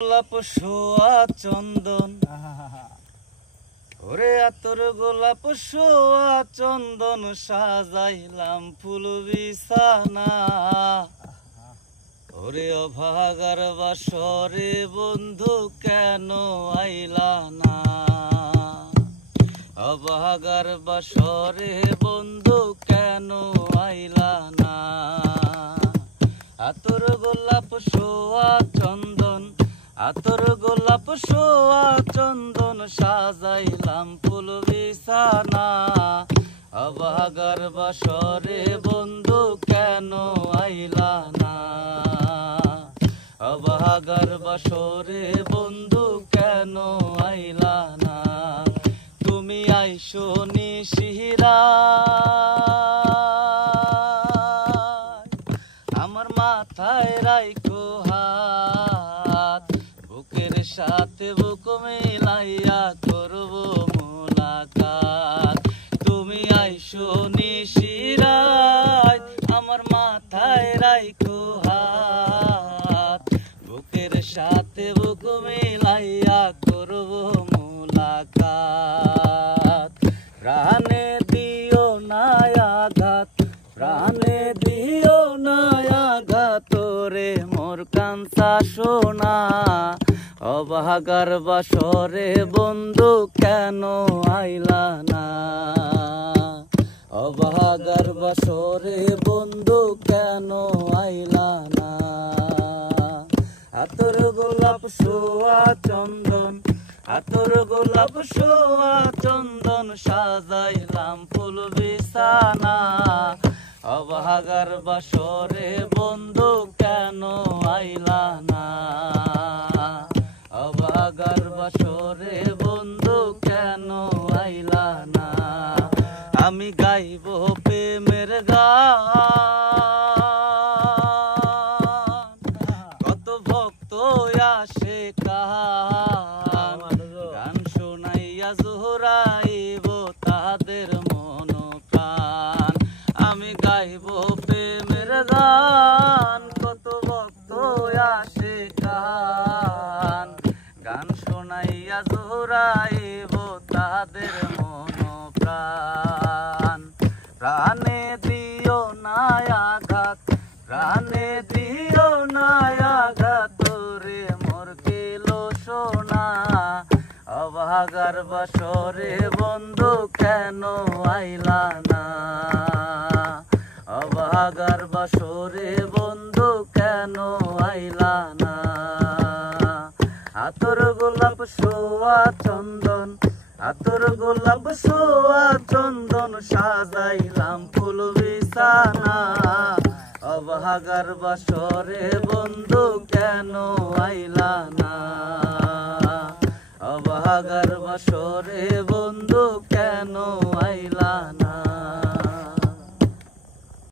গোলাপ সোয়া চন্দন ওরে আতর গোলাপ সোয়া চন্দন সাজাইলাম ফুল বিছানা ওরে অভাগার বাসরে বন্ধু কেন আইলা না অভাগার বাসরে বন্ধু কেন আইলা না আতর গোলাপ সোয়া চন্দন আতর গোলাপ সোয়া চন্দন সাজাইলাম ফুল বিছানা অভাগার বাসরে বন্ধু কেন আইলা না অভাগার বাসরে বন্ধু কেন আইলা না তুমি আইসো নিশিরা আমার মাথায় রাইখো হাত বুকের সাথে বুক মিলাইয়া করব মোলাকাত তুমি আইসো নিশিরায় আমার মাথায় রাইখো হাত বুকের সাথে বুক মিলাইয়া করব মোলাকাত প্রাণে দিও না আঘাত প্রাণে দিও না আঘাত রে মোর কাঞ্চা সোনা অভাগার বাসরে বন্ধু কেন আইলা না অভাগার বাসরে বন্ধু কেন আইলা না আতর গোলাপ সোয়া চন্দন আতর গোলাপ সোয়া চন্দন সাজাইলাম ফুল বিছানা অভাগার বাসরে বন্ধু কেন আইলা না অভাগার বাসরে বন্ধু কেন আইলা না আমি গাইব প্রেমের গান কত ভক্ত আসে কান গান শোনাইয়া জোহরাইব তাদের মন প্রাণ আমি গাইব প্রেমের গান কত ভক্ত আসে কান গান শোনাইয়া জোহরাইব তাদের মন প্রাণ প্রাণে দিও না আঘাত প্রাণে দিও না আঘাত রে মোর কিলো সোনা অভাগার বাসরে বন্ধু কেন আইলা না অভাগার বাসরে বন্ধু কেন আইলা না আতর গোলাপ সোয়া চন্দন আতর গোলাপ সোয়া চন্দন সাজাইলাম ফুল বিছানা অভাগার বাসরে বন্ধু কেন আইলা না অভাগার বাসরে বন্ধু কেন আইলা না।